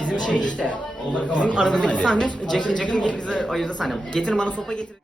Bizim şey işte. Bizim aramızdaki sahne Jack'in Jack'in bize ayırdı sahne. Getirin bana sopa getir.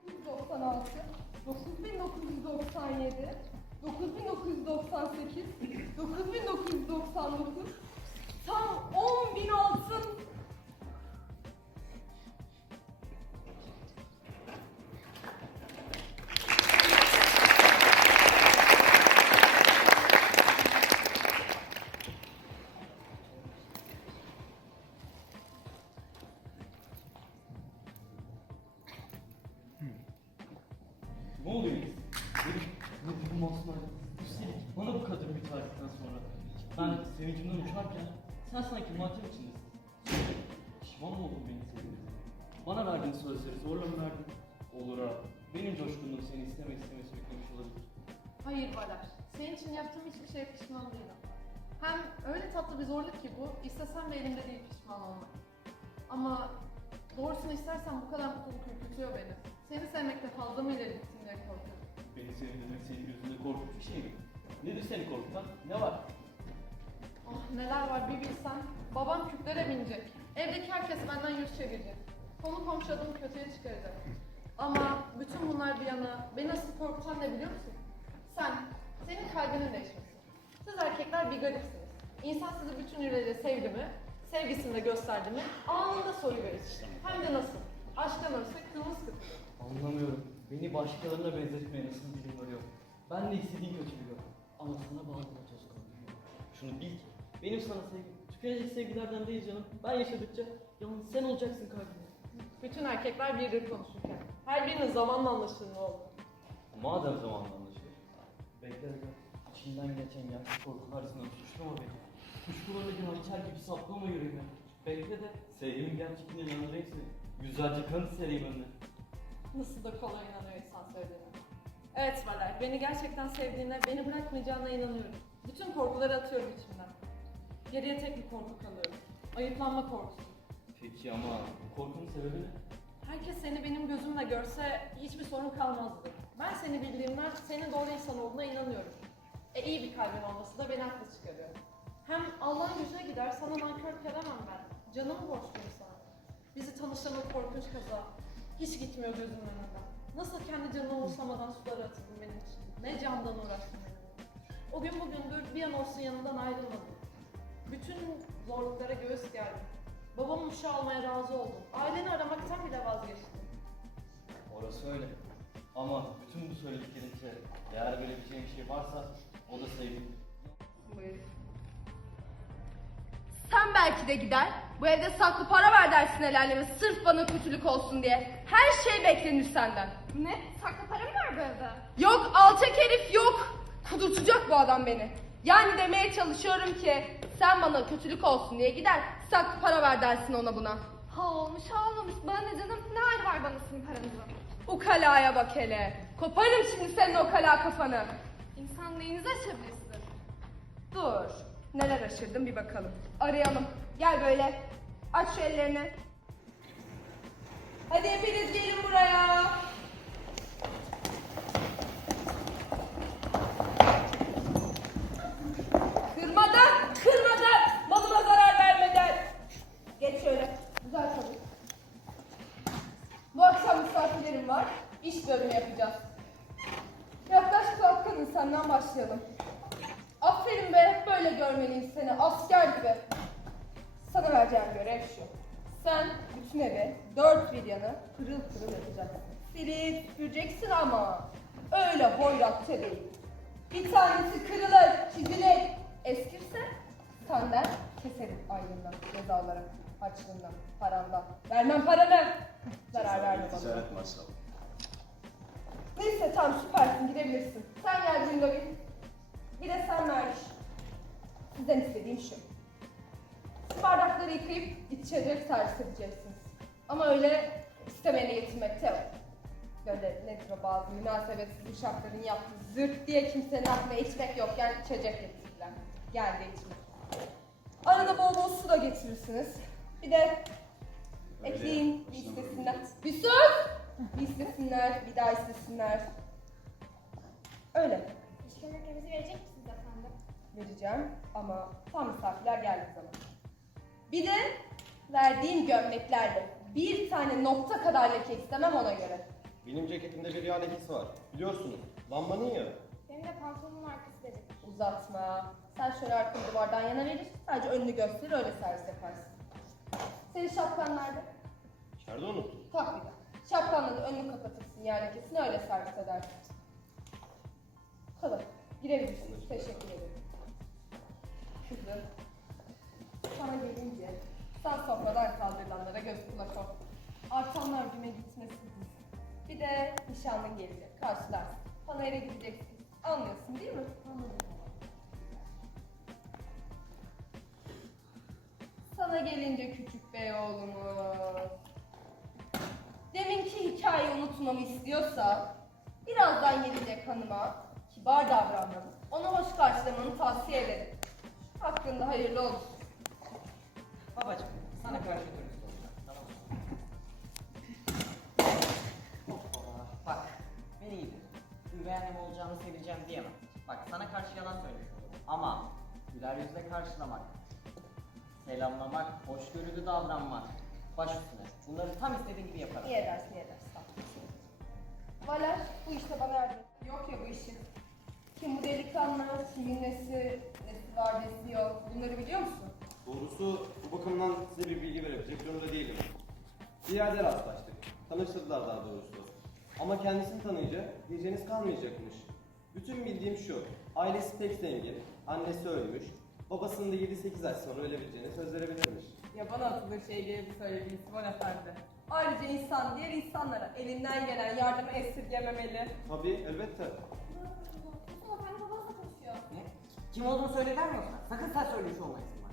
Üstelik bana bu kadar müteahhitten sonra ben sevincimden uçarken sen sanki matem içindesin. Pişman mı oldun beni sevdiğinize? Bana verdiğin sözleri zorla mı verdin? Olur ha. Benim coşkunluğum seni isteme isteme sürüklemiş olabilir. Hayır Balar. Senin için yaptığım hiçbir şeye pişman değilim. Hem öyle tatlı bir zorluk ki bu, istesem de elimde değil pişman olmak. Ama doğrusunu istersen bu kadar mutluluk ürkütüyor beni. Seni sevmekte fazla mı ileri gittim diye korkuyorum. Beni sevindirmek senin gözünde korkunç bir şey mi? Nedir seni korkutan? Ne var? Ah neler var bir bilsen. Babam küplere binecek. Evdeki herkes benden yüz çevirecek. Konu komşu adımı kötüye çıkaracak. Ama bütün bunlar bir yana beni asıl korkutan ne biliyor musun? Sen, senin kalbinin değişmesi. Siz erkekler bir garipsiniz. İnsan sizi bütün yüreğiyle sevdi mi, sevgisini de gösterdi mi anında soyuverir. Hem de nasıl? Aşktan ölsek kılımız kıtır. Anlamıyorum. Beni başkalarına benzetmeye nasıl dilim varıyor. Ben de istediğim kötülüğü yok. Ama sana bağlı toz kalıyor. Şunu bil ki benim sana sevgim tükenecek sevgilerden değil canım. Ben yaşadıkça yalnız sen olacaksın kalbimde. Bütün erkekler bir dil konuşurken. Her birinin zamanla anlaşılır oldu. Madem zamanla anlaşılır. Bekle gör. İçinden geçen yaşlı korku karşısında suçlama beni. Kuşkularla gün hançer gibi saplama yüreğime. Bekle de sevgimin gerçekliğine inanacak seni. Yüzlerce kanıt sereyim önüne. Nasıl da kolay inanıyor insan sevdiğine. Evet Valer, beni gerçekten sevdiğine, beni bırakmayacağına inanıyorum. Bütün korkuları atıyorum içimden. Geriye tek bir korku kalıyor. Ayıplanma korkusu. Peki ama bu korkunun sebebi ne? Herkes seni benim gözümle görse hiçbir sorun kalmazdı. Ben seni bildiğimden senin doğru insan olduğuna inanıyorum. E iyi bir kalbin olması da beni haklı çıkarıyor. Hem Allah'ın gücüne gider sana nankörlük edemem ben. Canımı borçluyum sana. Bizi tanıştığın o korkunç kaza hiç gitmiyor gözümün önünden. Nasıl kendi canımı umursamadan sulara atıldın benim için. Ne candan uğraştın benimle. O gün bugündür bir an olsun yanından ayrılmadım. Bütün zorluklara göğüs gerdim. Babamın uşağı almaya razı oldum. Aileni aramaktan bile vazgeçtim. Orası öyle. Ama bütün bu söylediklerimse eğer böyle bir şey varsa o da sevgi. Sen belki de gider, bu evde saklı para ver dersin el aleme sırf bana kötülük olsun diye. Her şey beklenir senden. Ne? Saklı para mı var bu evde? Yok alçak herif yok. Kudurtacak bu adam beni. Yani demeye çalışıyorum ki sen bana kötülük olsun diye gider saklı para ver dersin ona buna. Ha olmuş ha olmamış. Bana ne canım? Ne hali var bana sizin paranızın? Ukalaya bak hele. Koparım şimdi senin o kala kafanı. İnsan neyinizi açabilirsiniz? Dur. Neler aşırdım bir bakalım. Arayalım. Gel böyle. Aç şu ellerini. Hadi hepiniz gelin buraya. Kırmadan, kırmadan, malıma zarar vermeden. Geç şöyle. Güzel çalış. Bu akşam misafirlerim var. İş bölümü yapacağız. Yaklaş kalkın senden başlayalım. Aferin be, böyle görmeliyim seni, asker gibi. Sana vereceğim görev şu. Sen bütün evi, dört bir yanı pırıl pırıl yapacaksın. Silip süpüreceksin ama öyle hoyratça değil. Bir tanesi kırılır, çizilir. Eskirse senden keserim aylığından, ceza olarak, harçlığından, parandan. Vermem paranı. Zarar verme bana. Ticaret maşallah. Neyse tamam süpersin gidebilirsin. Sen gel Gündoğin. Bir de sen Merviş. Sizden istediğim şu. Siz bardakları yıkayıp içecek servis edeceksiniz. Ama öyle istemeyene getirmekte yok. Böyle nedir o bazı münasebetsiz uşakların yaptığı zırt diye kimsenin aklına içmek yok. Yani içecek getirirler. Gel de içmek. Arada bol bol su da getirirsiniz. Bir de ekleyin bir yapmışlar istesinler. Bir sus! Bir istesinler, bir daha istesinler. Öyle. İşkemenlerimizi verecek misiniz efendim? Vereceğim ama tam misafirler geldiği zaman. Bir de verdiğim gömleklerde bir tane nokta kadar leke istemem ona göre. Benim ceketimde bir yağ lekesi var. Biliyorsunuz. Lambanın yağı. Benim de pantolonumun arkası dedik. Uzatma. Sen şöyle arkanı duvardan yana verir, sadece önünü gösterir öyle servis yaparsın. Senin şapkan nerede? İçeride unuttum. Tak bir de. Şapkanla da önünü kapatırsın yer lekesini öyle servis edersin. Kalın. Girebilirsin. Teşekkür ederim. Kızım. Sana gelince sen sofradan kaldırılanlara göz kulak ol. Artanlar güme gitmesin. Bir de nişanlın gelecek. Karşılarsın. Panayır'a gideceksin. Anlıyorsun değil mi? Anladım. Sana gelince küçük bey oğlumuz. Deminki hikayeyi unutmamı istiyorsa birazdan gelecek hanıma kibar davranmanı, ona hoş karşılamanı tavsiye ederim. Hakkında hayırlı olsun. Babacım sana karşı dürüst olacağım. Tamam mı? Hoppala. Bak beni iyi dinle. Üvey annem olacağını seveceğim diyemem. Bak sana karşı yalan söylemiş olurum. Ama güler yüzle karşılamak, selamlamak, hoşgörülü davranmak, baş üstüne. Bunları tam istediğin gibi yaparım. İyi edersin, iyi edersin. Valer, bu işte bana yardım et. Yok ya bu işin. Kim bu delikanlı, kimin nesi var, nesi yok. Bunları biliyor musun? Doğrusu bu bakımdan size bir bilgi verebilecek durumda değilim. Bir yerde rastlaştık. Tanıştırdılar daha doğrusu. Ama kendisini tanıyınca diyeceğiniz kalmayacakmış. Bütün bildiğim şu. Ailesi pek zengin, annesi ölmüş, babasının da 7-8 ay sonra ölebileceğini söz verebilirmiş. Ya bana atılır şey gelip söylediğin Simon Efendi. Ayrıca insan diğer insanlara elinden gelen yardımı esirgememeli. Tabii elbette. Mustafa konuşuyor. Ne? Kim olduğunu söyler mi yoksa? Sakın sen söylemiş olmayasın bak.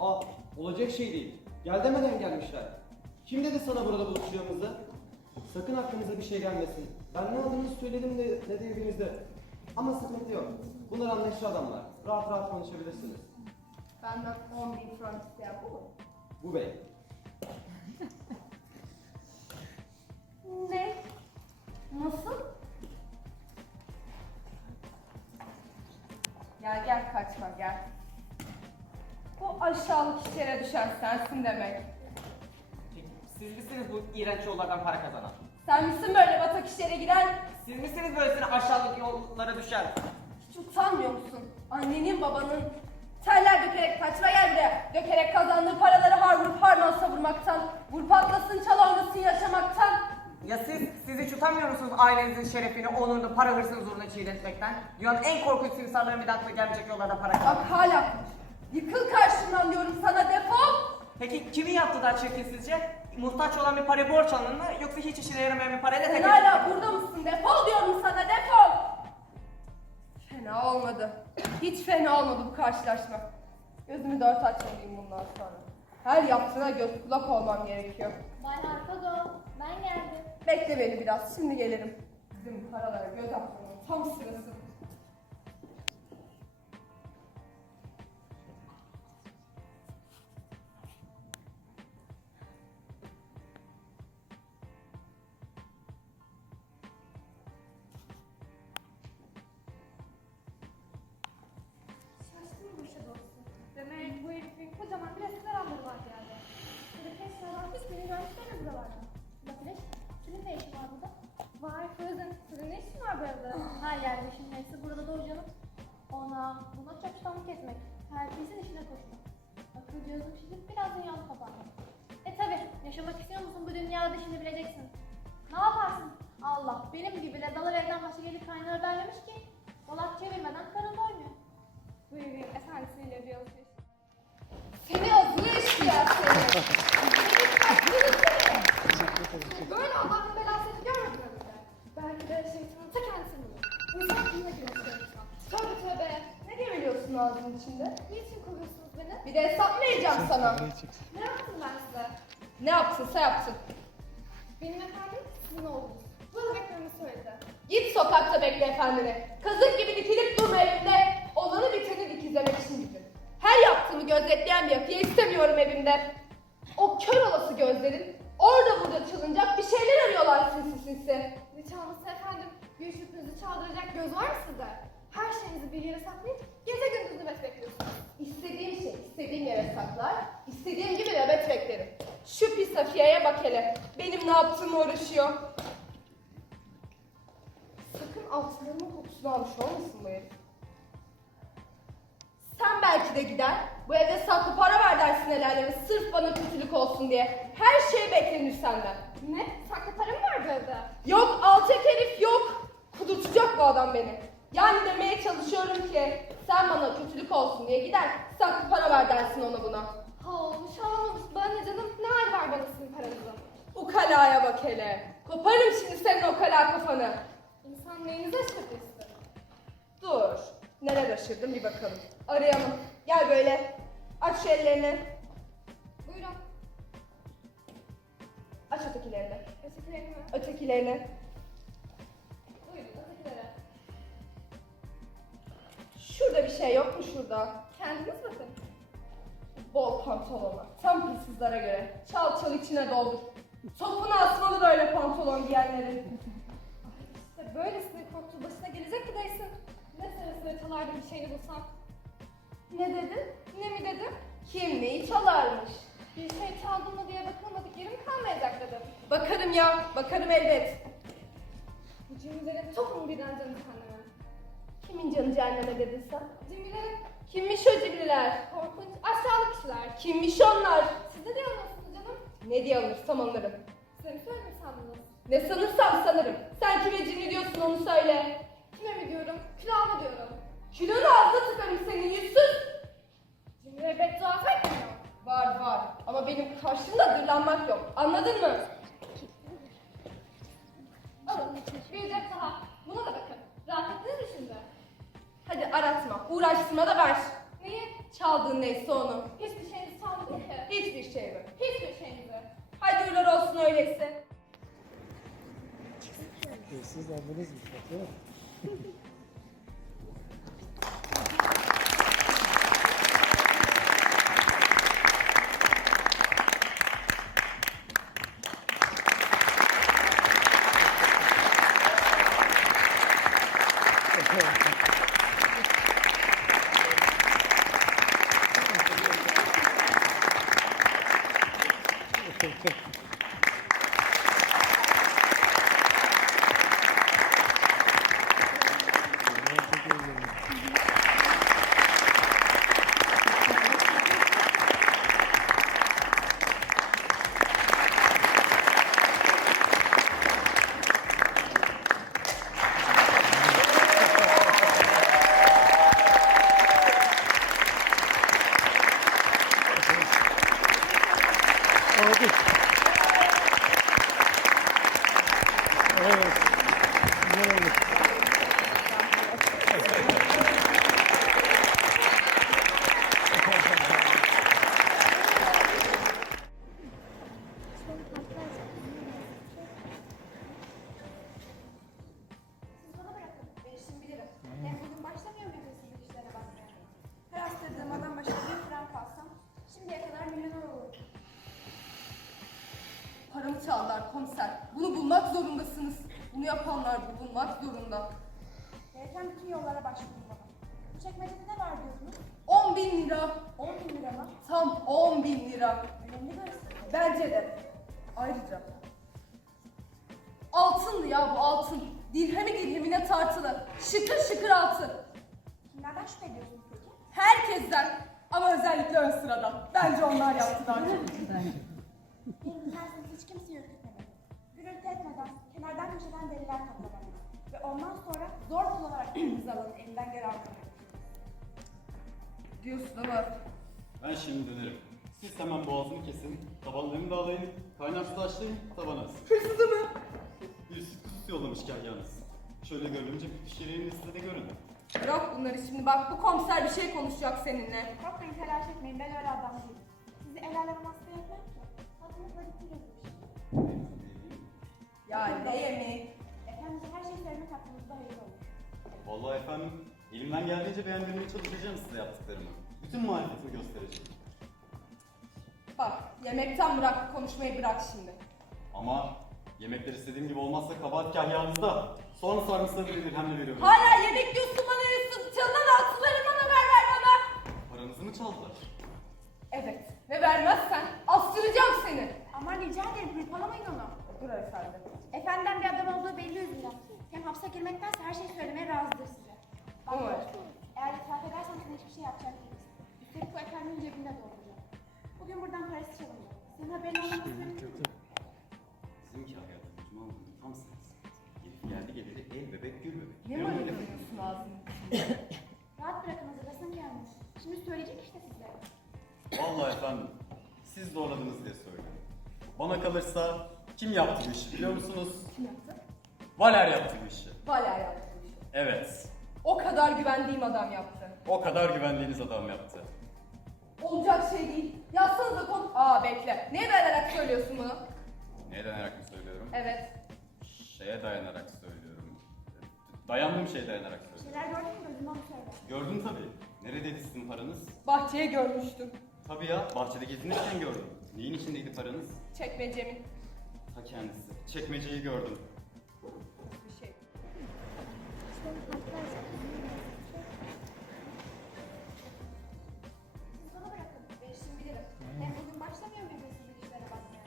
Aa olacak şey değil. Gel demeden gelmişler. Kim dedi sana burada buluşacağımızı? Sakın aklınıza bir şey gelmesin. Ben ne olduğunu söyledim de ne dediğinizde. Ama sıkıntı yok. Bunlar anlayışlı adamlar. Rahat rahat konuşabilirsiniz. Benden 10 bin frank isteyen bu mu? Bu bey. Ne? Nasıl? Gel gel kaçma gel. Bu aşağılık işlere düşen sensin demek. Peki siz misiniz bu iğrenç yollardan para kazanan? Sen misin böyle batak işlere giren? Siz misiniz böylesine aşağılık yollara düşen? Hiç utanmıyor musun? Annenin babanın terler dökerek kaçma gel buraya. Dökerek kazandığı paraları har vurup harman savurmaktan, vur patlasın çal oynasın yaşamaktan. Ya siz, siz hiç utanmıyor musunuz ailenizin şerefini, onurunu, para hırsını zoruna çiğnetmekten? Dünyanın en korkunç simsarların bir de aklına gelmeyecek yollarda para Bak hala konuş. Yıkıl karşımdan diyorum sana defol. Peki kimi yaptı daha çirkin sizce? Muhtaç olan bir para borç alın mı? Yoksa hiç işine yaramayan bir parayla Sen tek hala burada mısın? Defol diyorum sana defol. Fena olmadı. Hiç fena olmadı bu karşılaşma. Gözümü dört açmalıyım bundan sonra. Her yaptığına göz kulak olmam gerekiyor. Baylar pardon. Ben geldim. Bekle beni biraz, şimdi gelirim. Bizim paralara göz atmanın tam sırası. Demek bu herifin kocaman bir alları var yani. Budapest sıralar hiçbirini görmüşseniz de var. Vay Frozen, senin ne işin var burada? Her yerde işin neyse burada da hocanın. Ona, buna çapıştanlık etmek. Herkesin işine koşmak. Akıl gözüm şişip biraz dünyalı kapanmak. E tabi, yaşamak istiyor musun bu dünyada işini bileceksin. Ne yaparsın? Allah benim gibiler dalar evden başka gelip kaynana derlemiş ki dolap çevirmeden karın doymuyor. Bu evin efendisiyle bir alışveriş. Seni azılı eşkıya seni. Böyle mi? Şeytanın ta kendisini bulur. İnsan kimine güveniyor Tövbe tövbe. Ne diye biliyorsun ağzının içinde? Niçin kovuyorsunuz beni? Bir de hesap vereceğim sana. Ne yaptım ben size? Ne yaptınsa yaptın. Benim efendim sizin oğlunuz. Bunu beklememi söyledi. Git sokakta bekle efendini. Kazık gibi dikilip durma evimde. Olanı biteni dikizlemek için gidin. Her yaptığımı gözetleyen bir yapıya istemiyorum evimde. O kör olası gözlerin orada burada çalınacak bir şeyler arıyorlar sinsi sinsi. Gülşütünüzü çaldıracak göz var mı sizde? Her şeyinizi bir yere saklayıp gece gündüz nöbet bekliyorsunuz. İstediğim şey, istediğim yere saklar, istediğim gibi nöbet beklerim. Şu pis Safiye'ye bak hele. Benim ne yaptığımı uğraşıyor. Sakın altınlarımın kokusunu almış olmasın bu herif. Sen belki de gider, bu evde saklı para ver dersin el aleme, sırf bana kötülük olsun diye. Her şey beklenir senden. Ne? Saklı para mı var bu evde? Yok alçak herif yok. Bu adam beni. Yani demeye çalışıyorum ki sen bana kötülük olsun diye gider saklı para ver dersin ona buna. Ha olmuş olmamış. Bana ne canım? Ne hal var bana sizin paranızın? Ukalaya bak hele. Koparım şimdi senin o kala kafanı. İnsan neyinize şüphesi? Dur. Neler aşırdım bir bakalım. Arayalım. Gel böyle. Aç şu ellerini. Buyurun. Aç ötekilerini. Ötekilerini mi? Ötekilerini. Şurada bir şey yok mu şurada? Kendiniz bakın. Bol pantolonu. Tam hırsızlara göre. Çal çal içine doldur. Topunu asmalı da öyle pantolon giyenlerin. İşte böylesine korktuğu başına gelecek ki değilsin. Ne sıra sıra çalardı bir şeyini bulsam. Ne dedin? Ne mi dedim? Kim neyi çalarmış? Bir şey çaldın mı diye bakılmadık yerim kalmayacak dedim. Bakarım ya, bakarım elbet. Bu cimrilerin topumu birden canı cehenneme. Kimin canı cehenneme dedin sen? Cimrilerin Kimmiş o cibriler? korkunç aşağılık kişiler. Kimmiş onlar? Siz de diyorsunuz canım. Ne diye alırsam anlarım. Size mi söyledim sandınız? Ne sanırsam sanırım. Sen kime cimri diyorsun onu söyle. Kime mi diyorum? Külahıma diyorum. Kilonu ağzına tıkarım senin yüzsüz. Cimriye beddua etmiyor. Var var ama benim karşımda dırlanmak yok. Anladın mı? Alın. Bir cep daha. Buna da bakın. Rahat ettiniz mi şimdi? Hadi aratma, uğraştırma da ver. Neyi? Çaldığın neyse onu. Hiçbir şeyinizi çalmadım ki. Hiçbir şey mi? Hiçbir şeyinizi. Hadi uğurlar olsun öyleyse. Siz mı? Değil mi? Yapanlar bulunmak zorunda. Gereken bütün yollara başvurdum bana. Bu çekmecede ne var diyordunuz? 10 bin lira. 10 bin lira mı? Tam 10 bin lira. Önemli bir hırsızlık. Bence de. Ayrıca. Altındı ya bu altın. Dirhemi dirhemine tartılı. Şıkır şıkır altın. Kimlerden şüphe ediyorsunuz peki? Herkesten. Ama özellikle ön sırada. Bence onlar yaptı daha çok. Köşeden deliller toplamadı. Ve ondan sonra zor kullanarak kırmızı alanı elinden geri almayı. Diyorsun ama Ben şimdi dönerim. Siz hemen boğazını kesin, tabanlarını dağlayın, kaynar su taşlayın, tabana asın. hırsızı mı? Bir süt kutusu yollamış yalnız. Şöyle görünce bir şirin listede görünür. Bırak bunları şimdi bak bu komiser bir şey konuşacak seninle. Korkmayın telaş etmeyin ben öyle adam değilim. Sizi el aleme hasta etmem ki. Adınız Vadik'te yazılmış. Ya ne yemeği? Efendimize her şeyi söylemek hakkınızda hayır olur. Vallahi efendim, elimden geldiğince beğendirmeye çalışacağım size yaptıklarımı. Bütün muhalefetimi göstereceğim. Bak yemekten bırak konuşmayı bırak şimdi. Ama yemekler istediğim gibi olmazsa kabahat kahyanızda. Sonra sarımsağı bir dirhemle veriyorum. Hala yemek diyorsun bana hırsız boğazımı çaldılar. Evet. Ve vermezsen astıracağım seni. Ama rica ederim hırpalamayın onu. Dur efendim. Efendiden bir adam olduğu belli yüzünden. Hem hapse girmektense her şeyi söylemeye razıdır size. Bak. Eğer itiraf edersen sana hiçbir şey yapacak değiliz. Üstelik bu efendinin cebinde de olacak. Bugün buradan parası çalınacak. Senin haberin olmaması benim Bizim kahyatın cuma günü tam sensin. Gelip geldi geleli el bebek gül bebek. Ne var yapıyorsun ağzını? Rahat bırakın hazırlasın gelmiş. Şimdi söyleyecek işte sizlere. Vallahi efendim, siz zorladınız diye söylüyorum. Bana kalırsa kim yaptı bu işi biliyor musunuz? Kim yaptı? Valer yaptı bu işi. Valer yaptı bu işi. Evet, O kadar güvendiğim adam yaptı. o kadar güvendiğiniz adam yaptı. Olacak şey değil. Yazsanıza kon... Aa bekle. Neye dayanarak söylüyorsun bunu? Neye dayanarak mı söylüyorum? Evet. Şeye dayanarak söylüyorum. Dayandığım şeye dayanarak söylüyorum. şeyler gördün mü gözümden söyle. Gördüm tabii. Neredeydi sizin paranız? Bahçeye görmüştüm. Tabii ya, bahçede gezinirken gördüm. Neyin içindeydi paranız? Çekmecemin. Ta kendisi. Çekmeceyi gördüm. Bir şey. Siz bana bırakın. Ben işimi bilirim. Hem bugün başlamıyor muyum hırsızlık işlere bakmaya?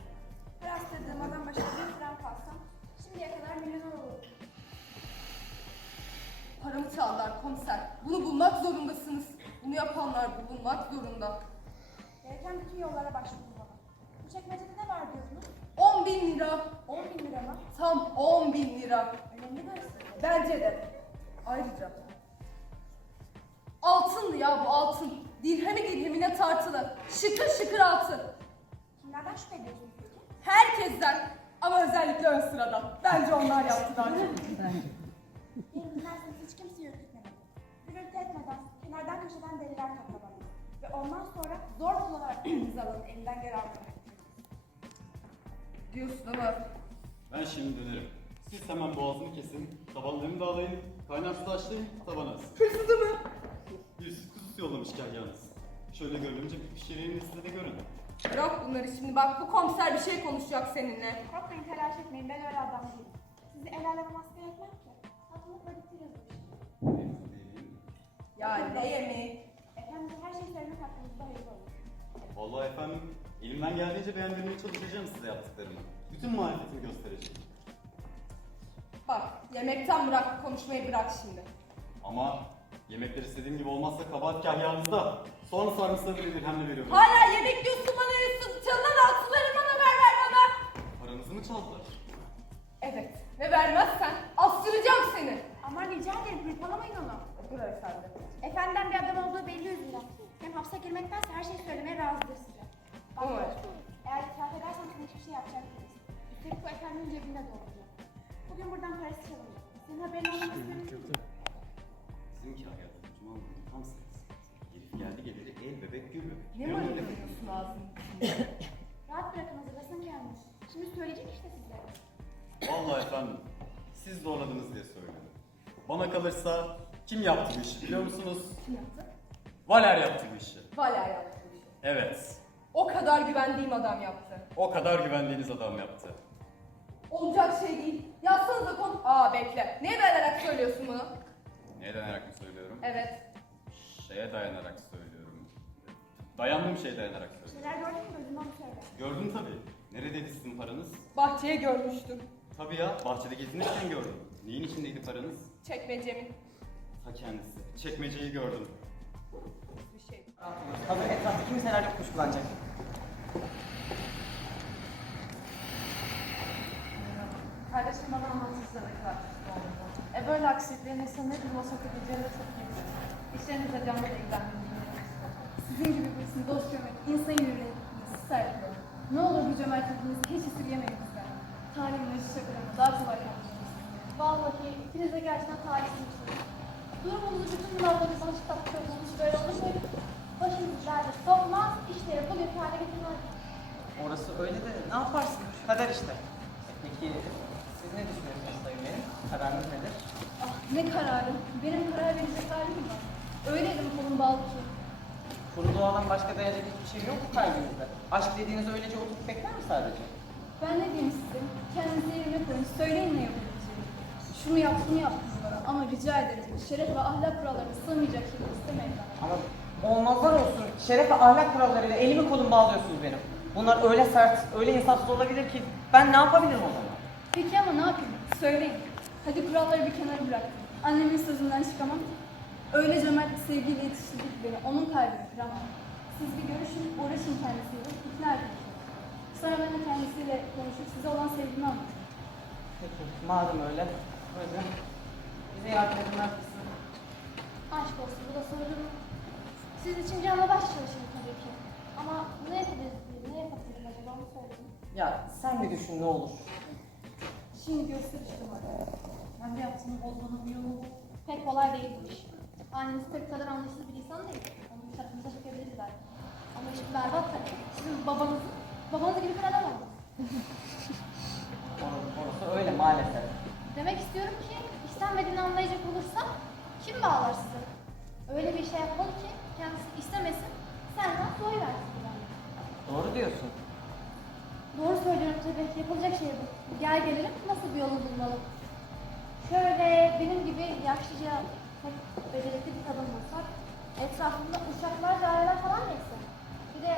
Her astırdığım adam başına bir fren kalsam şimdiye kadar olurdum. Paramı çaldılar komiser. Bunu bulmak zorundasınız. Bunu yapanlar bulunmak zorunda. Gereken bütün yollara başvurdum bana. Bu çekmecede ne var diyordunuz? 10 bin lira. 10 bin lira mı? Tam 10 bin lira. Önemli hırsızlık. Bence de. Ayrıca. Altındı ya bu altın. Dirhemi dirhemine tartılı. Şıkır şıkır altın. Kimlerden şüphe ediyorsunuz peki? Herkesten. Ama özellikle ön sıradan. Bence onlar yaptı daha çok. Beni dinlerseniz hiç kimseyi ürkütmedim. Gürültü etmeden, kenardan köşeden deliler toplamanız. Ve ondan sonra zor kullanarak elinizi alın, elinden geri alın. Diyorsun ama Ben şimdi dönerim. Siz hemen boğazımı kesin, tabanlarımı dağlayın, kaynar su taşlayın, tabana asın. hırsızı mı? Yüz kuzus yollamış kahyağınız. Şöyle görünce bir şiirini size de görün. Bırak bunları şimdi bak bu komiser bir şey konuşacak seninle. Korkmayın, telaş etmeyin. Ben öyle adam değilim. Sizi el aleme maske etmem ki. Tatlılıkla bitiririz bu işi. Benim değilim. Ya ne yemeği? Efendim her şeyi söylemek hakkınızda hayırlı olur. Vallahi efendim, elimden geldiğince beğendirmeye çalışacağım size yaptıklarımı. Bütün marifetimi göstereceğim. Bak yemekten bırak konuşmayı bırak şimdi. Ama yemekler istediğim gibi olmazsa kabahat kahyağınızda. Sonra sarımsağı bir dirhemle veriyorum. Hala yemek diyorsun bana Yusuf. Çalınan altınları bana ver ver bana. Paranızı mı çaldılar? Evet ve vermezsen astıracağım seni. Ama rica ederim, hırpalamayın onu. Dur efendim. Efendiden bir adam olduğu belli yüzünden. Hem hapse girmektense her şeyi söylemeye razıdır size. Var. Eğer itiraf edersen sana hiçbir şey yapacak değiliz. Üstelik bu efendinin cebinde de olacak. Bugün buradan parası çalınacak. Senin haberin olmaması benim Bizim kahyatın cuma günü tam sensin. Gelip geldi geleli el bebek gül bebek. Ne var yapıyorsun ağzını? Rahat bırakın hazırlasın gelmiş. Şimdi söyleyecek işte sizlere. Vallahi efendim, siz zorladınız diye söylüyorum. Bana kalırsa kim yaptı bu işi biliyor musunuz? Kim yaptı? Valer yaptı bu işi. Valer yaptı bu işi. Evet, O kadar güvendiğim adam yaptı. o kadar güvendiğiniz adam yaptı. Olacak şey değil. Yazsanıza kon... Aa bekle. Neye dayanarak söylüyorsun bunu? Neye dayanarak mı söylüyorum? Evet. Şeye dayanarak söylüyorum. Dayandığım şeye dayanarak Bir söylüyorum. şeyler gördün mü gözümden söyle. Gördüm tabii. Neredeydi sizin paranız? Bahçeye görmüştüm. Tabii ya, bahçede gezinirken gördüm. Neyin içindeydi paranız? Çekmecemin. Ta kendisi. Çekmeceyi gördüm. Bir şey. Tabii etrafta kimseler yok kuşkulanacak. Kardeşim bana anlatsın ne kadar olduğunu. E böyle aksiliklerin insanı ne duruma sokabileceğini de çok iyi biliyorum. İşlerinizle canlı da ilgilenmeyi Sizin gibi birisini dost görmek, insan yüreğini serpiyor. Ne olur bu cömertliğinizi hiç esirgemeyin bizden. Talihimle şişelerime daha kolay yapacağız. Vallahi ikiniz de gerçekten talihsizsiniz. Durumunuzu bütün bunlarla bir baş kapatıyorsunuz böyle olursa başınız derde sokmaz, işleri bugünkü hale getirmez. Orası öyle de ne yaparsın? Kader işte. E Peki siz ne düşünüyorsunuz Sayın Benim? Kararınız nedir? Ah ne kararım. Benim karar verecek halim var? Öyle elim kolum bağlı ki. Kuru doğadan başka dayacak hiçbir şey yok mu kalbinizde? Aşk dediğiniz öylece oturup bekler mi sadece? Ben ne diyeyim size? Kendinizi yerine koyun. Söyleyin ne yapabileceğini. Şunu yap, bunu yap kızlara. Ama rica ederim. Şeref ve ahlak kurallarına sığmayacak şeyler istemeyin benden. Ama Olmazlar olsun. Şeref ve ahlak kurallarıyla elimi kolumu bağlıyorsunuz benim. Bunlar öyle sert, öyle insafsız olabilir ki ben ne yapabilirim o zaman? Peki ama ne yapayım? Söyleyin. Hadi kuralları bir kenara bırak. Annemin sözünden çıkamam. Öyle cömert bir sevgiyle yetiştirdi ki beni. Onun kalbini kıramam. Siz bir görüşün, uğraşın kendisiyle. ikna edin. Sonra ben de kendisiyle konuşup size olan sevgimi anlatayım. Peki, madem öyle, böyle bize yardım edin? Aşk olsun bu da sorun. Siz için canla baş çalışın tabii ki. Ama ne yapabiliriz, ne yapabilirim acaba onu söyleyin. Ya sen bir düşün ne olur. Şimdi göster işte bana. Ben de yaptığını bozmanın bir yolu pek kolay değil bu iş. Anneniz pek kadar anlayışlı bir insan değil. Onu dikkatinize çekebiliriz belki. Ama iş berbat tabii. Sizin babanız, babanız gibi bir adam oldu. Or- Orası öyle maalesef. Demek istiyorum ki istenmediğini anlayacak olursa kim bağlar sizi? Öyle bir şey yapmalı ki istemesin, senden soyversin. Yani. Doğru diyorsun. Doğru söylüyorum tabii. Yapılacak şey bu. Gel gelelim nasıl bir yolu bulmalı? Şöyle benim gibi yaşlıca, pek becerikli bir kadın bulsak, etrafında uçaklar, daireler falan neyse. Bir de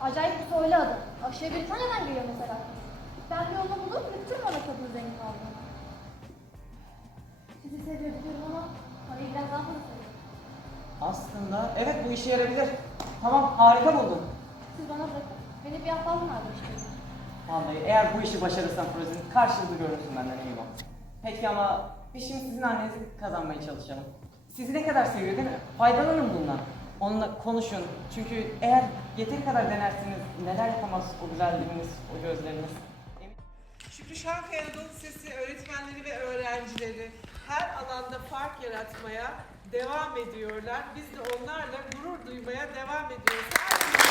acayip bir soylu adam. Aşağı Britanya'dan geliyor mesela. Ben bir yolunu bulup yutturum ona kadın zengin olduğunu. Sizi seviyor biliyorum ama parayı biraz daha fazla seviyorum. Aslında evet bu işe yarayabilir. Tamam harika buldun. Siz bana bırakın. Beni bir hafta alın işte. Vallahi eğer bu işi başarırsan projenin karşılığını görürsün benden iyi bak. Peki ama biz şimdi sizin annenizi kazanmaya çalışalım. Sizi ne kadar seviyor değil mi? Faydalanın bundan. Onunla konuşun. Çünkü eğer yeteri kadar denerseniz neler yapamaz o güzelliğiniz, o gözleriniz. Şükrü Şankaya Anadolu Lisesi öğretmenleri ve öğrencileri her alanda fark yaratmaya devam ediyorlar. Biz de onlarla gurur duymaya devam ediyoruz. Her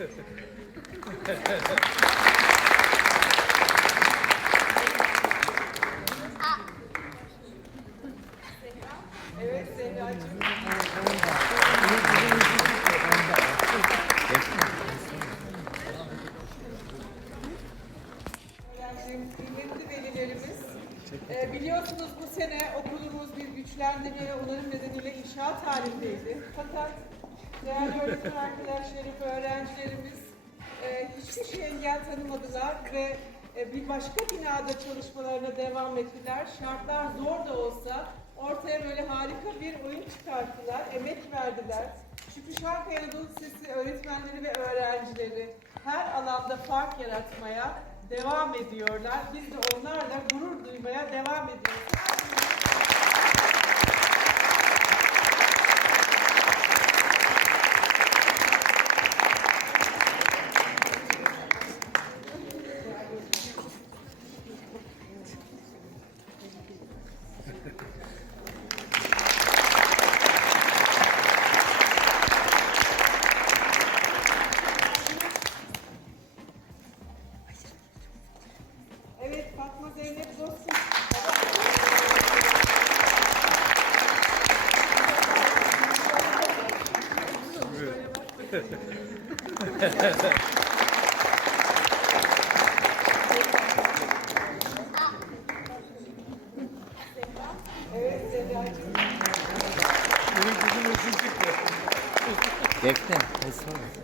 Thank you. Şartlar zor da olsa ortaya böyle harika bir oyun çıkarttılar, emek verdiler. Şükrü Şankaya Anadolu Lisesi öğretmenleri ve öğrencileri her alanda fark yaratmaya devam ediyorlar. Biz de onlarla gurur duymaya devam ediyoruz. Defne,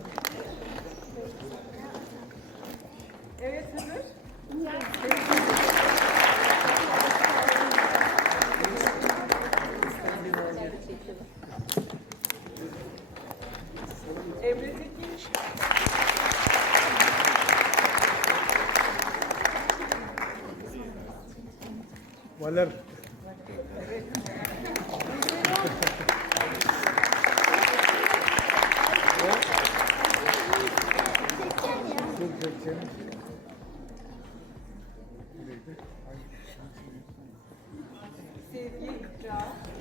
y'all.